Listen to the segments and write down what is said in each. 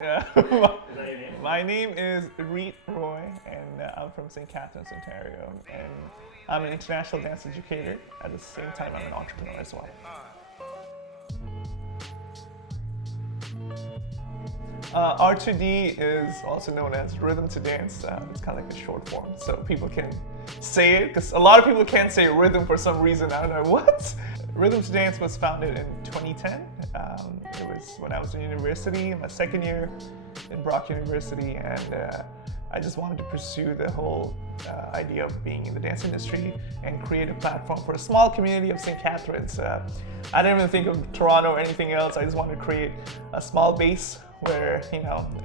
Yeah. Is that your name? My name is Reet Roy, and I'm from St. Catharines, Ontario. And I'm an international dance educator. At the same time, I'm an entrepreneur as well. R2D is also known as rhythm to dance. It's kind of like a short form, so people can say it, because a lot of people can't say rhythm for some reason. I don't know what. Rhythm to Dance was founded in 2010. It was when I was in university, in my second year in Brock University, and I just wanted to pursue the whole idea of being in the dance industry and create a platform for a small community of St. Catharines. I didn't even think of Toronto or anything else. I just wanted to create a small base where,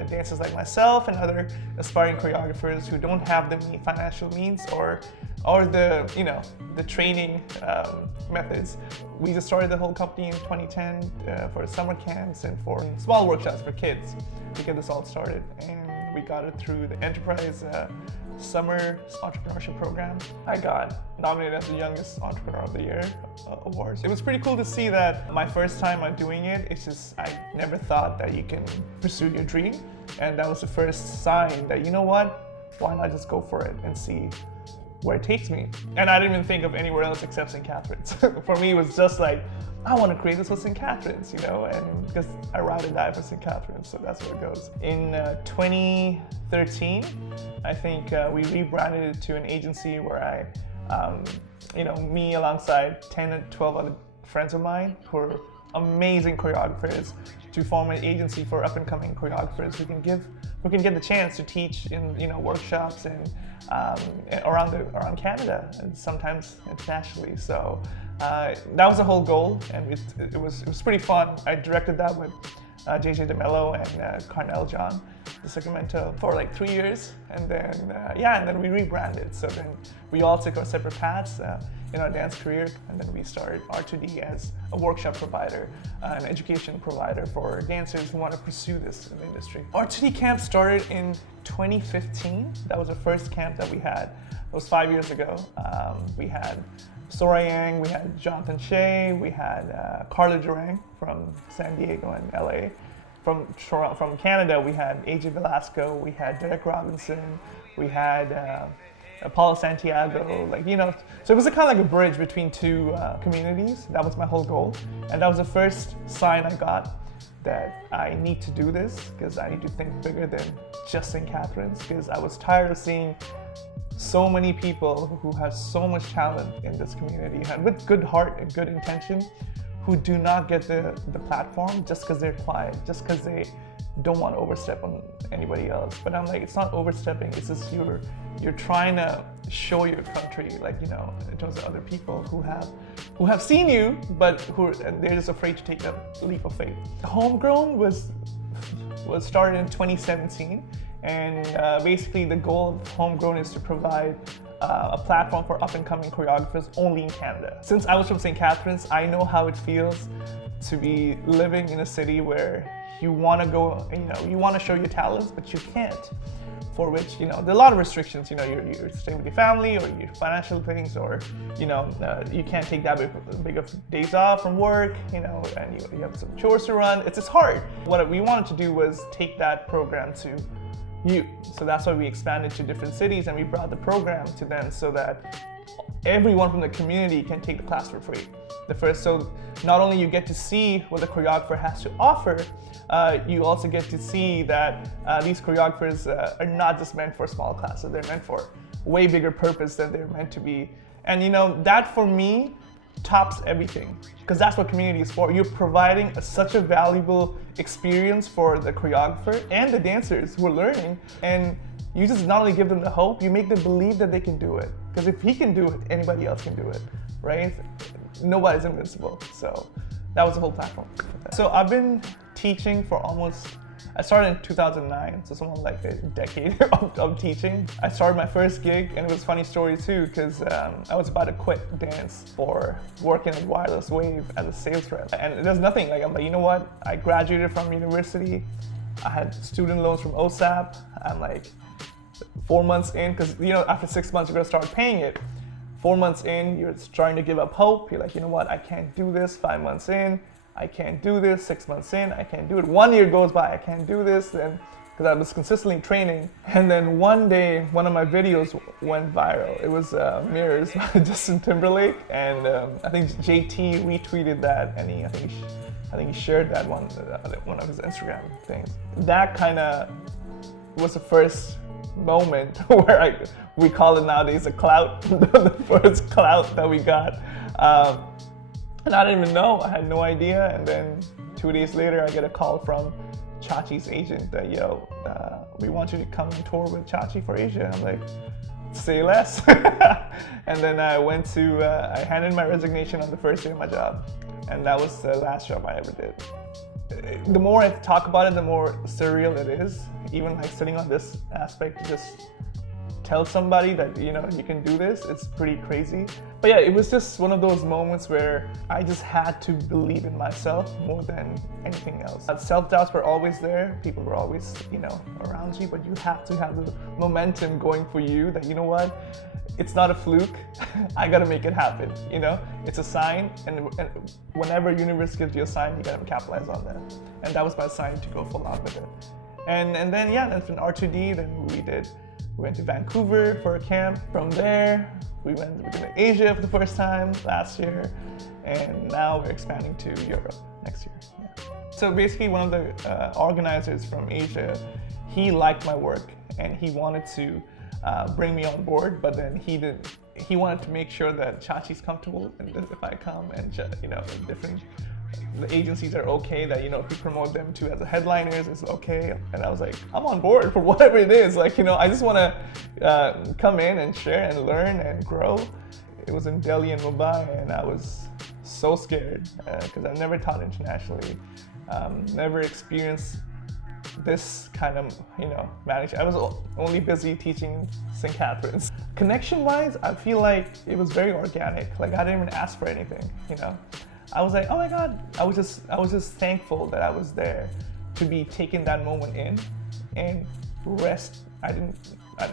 dancers like myself and other aspiring choreographers who don't have the financial means or the training methods. We just started the whole company in 2010 for summer camps and for small workshops for kids to get this all started. And we got it through the Enterprise Summer Entrepreneurship Program. I got nominated as the Youngest Entrepreneur of the Year awards. It was pretty cool to see that my first time on doing it. It's just, I never thought that you can pursue your dream. And that was the first sign that, you know what, why not just go for it and see where it takes me. And I didn't even think of anywhere else except St. Catharines. For me, it was just like, I want to create this with St. Catharines, and because I ride and die for St. Catharines, so that's where it goes. In 2013, I think we rebranded it to an agency where me alongside 10 or 12 other friends of mine who are amazing choreographers, to form an agency for up-and-coming choreographers who can get the chance to teach in workshops and around Canada and sometimes internationally. So that was the whole goal, and it was pretty fun. I directed that with JJ DeMello and Carnell John, the Sacramento, for like 3 years, and then we rebranded. So then we all took our separate paths in our dance career, and then we started R2D as a workshop provider, an education provider for dancers who want to pursue this in the industry. R2D camp started in 2015. That was the first camp that we had. It was 5 years ago. We had Sora Yang, we had Jonathan Shea, we had Carla Durang from San Diego and LA. From Canada, we had AJ Velasco, we had Derek Robinson, we had Paulo Santiago, so it was kind of like a bridge between two communities. That was my whole goal. And that was the first sign I got that I need to do this, because I need to think bigger than just St. Catharines, because I was tired of seeing so many people who have so much talent in this community and with good heart and good intention, who do not get the platform just because they're quiet, just because they don't want to overstep on anybody else. But I'm like, it's not overstepping, it's just you're trying to show your country, in terms of other people who have seen you, but they're just afraid to take a leap of faith. Homegrown was started in 2017, and basically the goal of Homegrown is to provide a platform for up-and-coming choreographers only in Canada. Since I was from St. Catharines, I know how it feels to be living in a city where you want to go, you want to show your talents, but you can't. For which, there are a lot of restrictions. You're staying with your family, or your financial things, or you can't take that big of days off from work, and you have some chores to run. It's just hard. What we wanted to do was take that program to you. So that's why we expanded to different cities, and we brought the program to them so that everyone from the community can take the class for free. So not only you get to see what the choreographer has to offer, you also get to see that these choreographers are not just meant for small classes. They're meant for way bigger purpose than they're meant to be. And that for me tops everything, because that's what community is for. You're providing such a valuable experience for the choreographer and the dancers who are learning, and you just not only give them the hope, you make them believe that they can do it. Because if he can do it, anybody else can do it, right? Nobody's invincible. So that was the whole platform. So I've been teaching for I started in 2009, so something like a decade of teaching. I started my first gig, and it was a funny story too, because I was about to quit dance for working at Wireless Wave as a sales rep. And there's nothing, I'm like, you know what? I graduated from university. I had student loans from OSAP. I'm like 4 months in, because after 6 months you're gonna start paying it. 4 months in, you're starting to give up hope. You're like, you know what? I can't do this. 5 months in, I can't do this. 6 months in, I can't do it. 1 year goes by, I can't do this. Then, because I was consistently training. And then one day, one of my videos went viral. It was Mirrors by Justin Timberlake. And I think JT retweeted that, and I think he shared that one of his Instagram things. That kind of was the first moment where we call it nowadays a clout, the first clout that we got. And I didn't even know, I had no idea. And then 2 days later, I get a call from Chachi's agent that, yo, we want you to come and tour with Chachi for Asia. I'm like, say less. And then I handed my resignation on the first day of my job. And that was the last job I ever did. The more I talk about it, the more surreal it is. Even like sitting on this aspect, to just tell somebody that, you know, you can do this, it's pretty crazy. But yeah, it was just one of those moments where I just had to believe in myself more than anything else. Self-doubts were always there. People were always, you know, around you, but you have to have the momentum going for you that, you know what, it's not a fluke. I gotta make it happen, you know? It's a sign, and whenever universe gives you a sign, you gotta capitalize on that. And that was my sign to go full out with it. And then, yeah, that's been R2D, then we went to Vancouver for a camp. From there, we went to Asia for the first time last year, and now we're expanding to Europe next year. Yeah. So basically, one of the organizers from Asia, he liked my work, and he wanted to bring me on board, but then he wanted to make sure that Chachi's comfortable, and if I come, and, you know, the agencies are okay that, you know, if we promote them to as a headliners, it's okay. And I was like, I'm on board for whatever it is. Like, you know, I just want to come in and share and learn and grow. It was in Delhi and Mumbai, and I was so scared because I've never taught internationally, never experienced this kind of, you know, management. I was only busy teaching St. Catherine's. Connection-wise, I feel like it was very organic. Like, I didn't even ask for anything, you know. I was like, oh my God, I was just thankful that I was there to be taking that moment in and rest. I didn't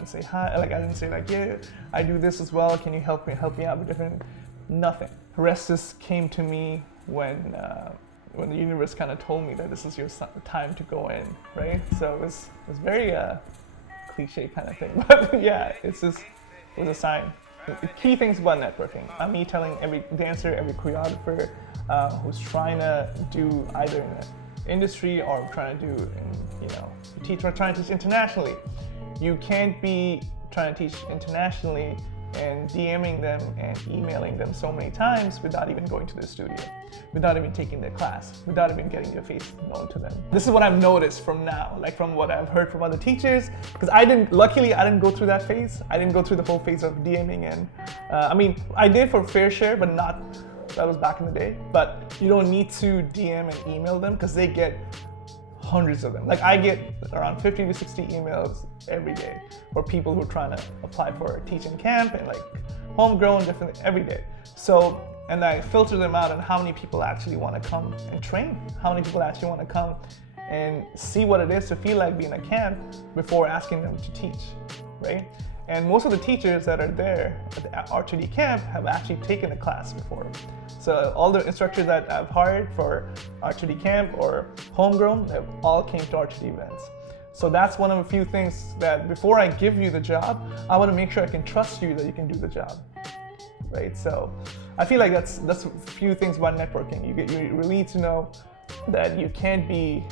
say hi, like I didn't say like, yeah, I do this as well. Can you help me out with different, nothing. Rest just came to me when the universe kind of told me that this is your time to go in, right? So it was very cliche kind of thing, but yeah, it was a sign. The key things about networking, me telling every dancer, every choreographer who's trying to do either in the industry or trying to do in, you know, trying to teach internationally. You can't be trying to teach internationally and DMing them and emailing them so many times without even going to the studio, without even taking their class, without even getting your face known to them. This is what I've noticed from now, like from what I've heard from other teachers, because luckily I didn't go through that phase. I didn't go through the whole phase of DMing, and I mean, I did for fair share, but that was back in the day. But you don't need to DM and email them because they get hundreds of them. Like I get around 50 to 60 emails every day for people who are trying to apply for a teaching camp and like homegrown, different every day. So, and I filter them out on how many people actually want to come and train, how many people actually want to come and see what it is to feel like being a camp before asking them to teach, right? And most of the teachers that are there at the R2D camp have actually taken a class before. So all the instructors that I've hired for R2D camp or homegrown, they all came to R2D events. So that's one of a few things that before I give you the job, I want to make sure I can trust you that you can do the job, right? So I feel like that's a few things about networking. You really need to know that you can't be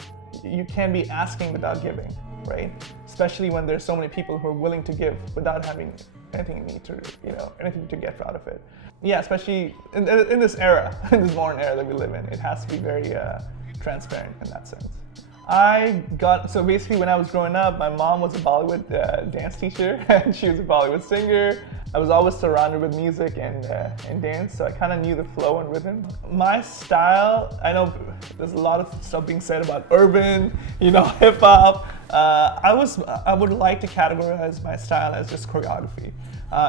asking without giving, right? Especially when there's so many people who are willing to give without having anything to get out of it. Yeah, especially in this era, in this modern era that we live in, it has to be very transparent in that sense. So basically when I was growing up, my mom was a Bollywood dance teacher and she was a Bollywood singer. I was always surrounded with music and dance, so I kind of knew the flow and rhythm. My style, I know there's a lot of stuff being said about urban, hip hop. I would like to categorize my style as just choreography.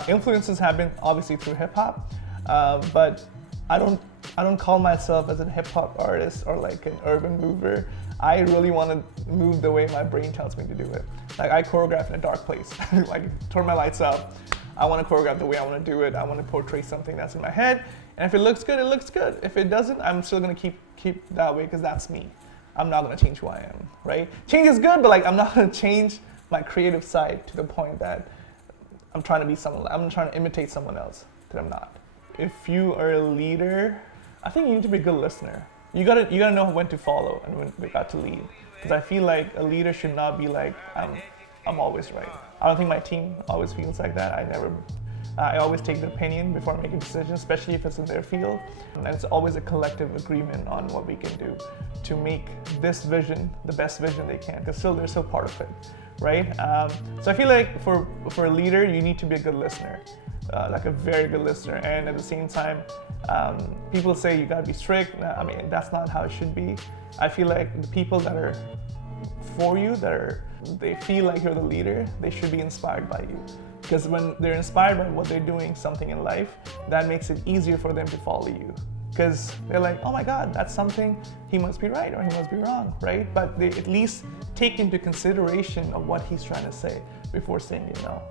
Influences have been obviously through hip hop, but I don't call myself as a hip hop artist or like an urban mover. I really want to move the way my brain tells me to do it. Like I choreograph in a dark place, like turn my lights up. I want to choreograph the way I want to do it. I want to portray something that's in my head. And if it looks good, it looks good. If it doesn't, I'm still going to keep keep that way because that's me. I'm not gonna change who I am, right? Change is good, but like I'm not gonna change my creative side to the point that I'm trying to be someone. I'm trying to imitate someone else that I'm not. If you are a leader, I think you need to be a good listener. You gotta know when to follow and when to lead. Because I feel like a leader should not be like I'm always right. I don't think my team always feels like that. I always take their opinion before I make a decision, especially if it's in their field. And it's always a collective agreement on what we can do to make this vision the best vision they can, because they're still part of it, right? So I feel like for a leader, you need to be a good listener, like a very good listener. And at the same time, people say you gotta be strict. I mean, that's not how it should be. I feel like the people that are for you, they feel like you're the leader, they should be inspired by you. Because when they're inspired by what they're doing, something in life, that makes it easier for them to follow you. Because they're like, oh my God, that's something, he must be right or he must be wrong, right? But they at least take into consideration of what he's trying to say before saying, you know.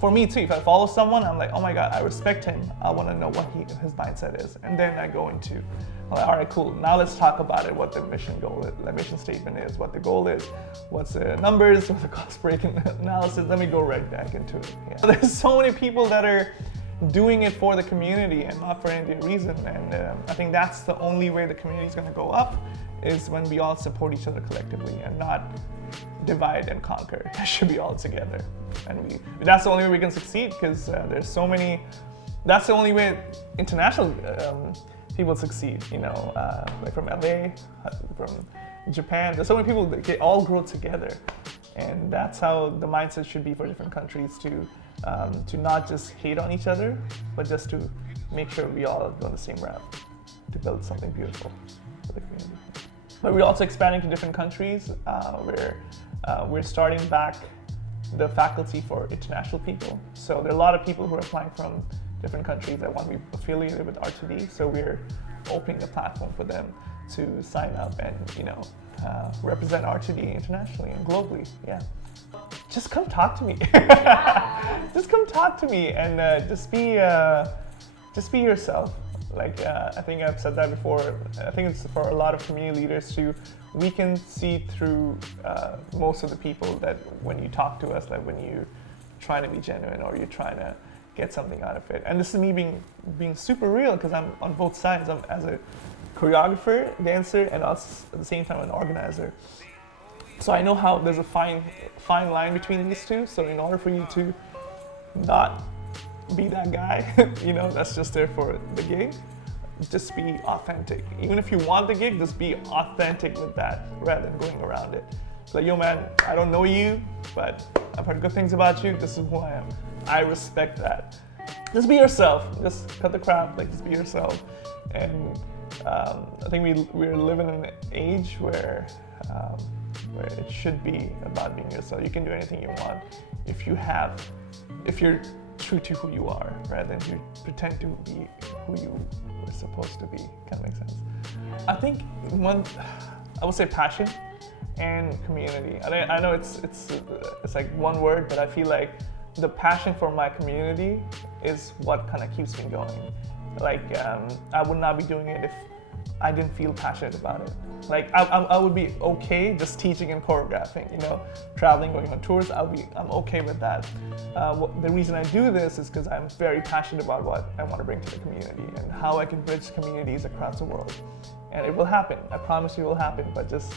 For me too, if I follow someone, I'm like, oh my God, I respect him. I want to know what his mindset is. And then I go into, I'm like, all right, cool. Now let's talk about it, what the mission statement is, what the goal is, what's the numbers, what's the cost breaking analysis. Let me go right back into it. Yeah. There's so many people that are doing it for the community and not for any reason. And I think that's the only way the community is going to go up, is when we all support each other collectively and not divide and conquer. It should be all together. And that's the only way we can succeed, because there's so many, that's the only way international people succeed, you know, like from LA, from Japan. There's so many people that they all grow together. And that's how the mindset should be for different countries, to not just hate on each other, but just to make sure we all go the same route to build something beautiful for the community. But we're also expanding to different countries. We're starting back the faculty for international people. So there are a lot of people who are applying from different countries that want to be affiliated with R2D. So we're opening a platform for them to sign up and, you know, represent R2D internationally and globally. Yeah. Just come talk to me. Just come talk to me and just be yourself. Like, I think I've said that before. I think it's for a lot of community leaders too. We can see through most of the people that when you talk to us, that when you're trying to be genuine or you're trying to get something out of it. And this is me being super real, because I'm on both sides. I'm as a choreographer, dancer, and also at the same time an organizer. So I know how there's a fine line between these two. So in order for you to not be that guy, you know, that's just there for the gig, just be authentic. Even if you want the gig, just be authentic with that rather than going around it. It's like, yo man, I don't know you, but I've heard good things about you. This is who I am. I respect that. Just be yourself. Just cut the crap, like just be yourself. And I think we're living in an age where it should be about being yourself. You can do anything you want if you're true to who you are, rather than you pretend to be who you were supposed to be. Kind of makes sense. I think I would say passion and community. I know it's like one word, but I feel like the passion for my community is what kind of keeps me going. Like, I would not be doing it if I didn't feel passionate about it. Like, I would be okay just teaching and choreographing, you know, traveling, going on tours. I'm okay with that. The reason I do this is because I'm very passionate about what I want to bring to the community and how I can bridge communities across the world. And it will happen. I promise you it will happen, but just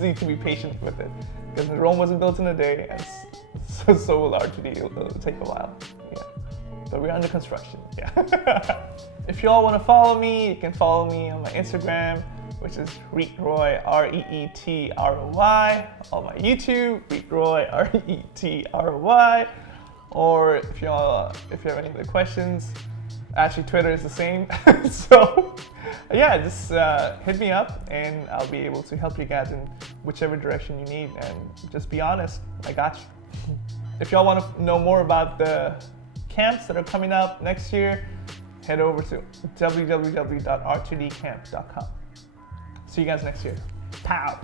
need to be patient with it. Because Rome wasn't built in a day, and so will R2D. It'll take a while. Yeah. But we're under construction. Yeah. If you all want to follow me, you can follow me on my Instagram, which is Reet Roy, REETROY. On my YouTube, Reet Roy, REETROY. Or if you have any other questions, actually Twitter is the same. So yeah, just hit me up and I'll be able to help you guys in whichever direction you need. And just be honest, I got you. If y'all want to know more about the camps that are coming up next year, head over to www.r2dcamp.com. See you guys next year. Pow!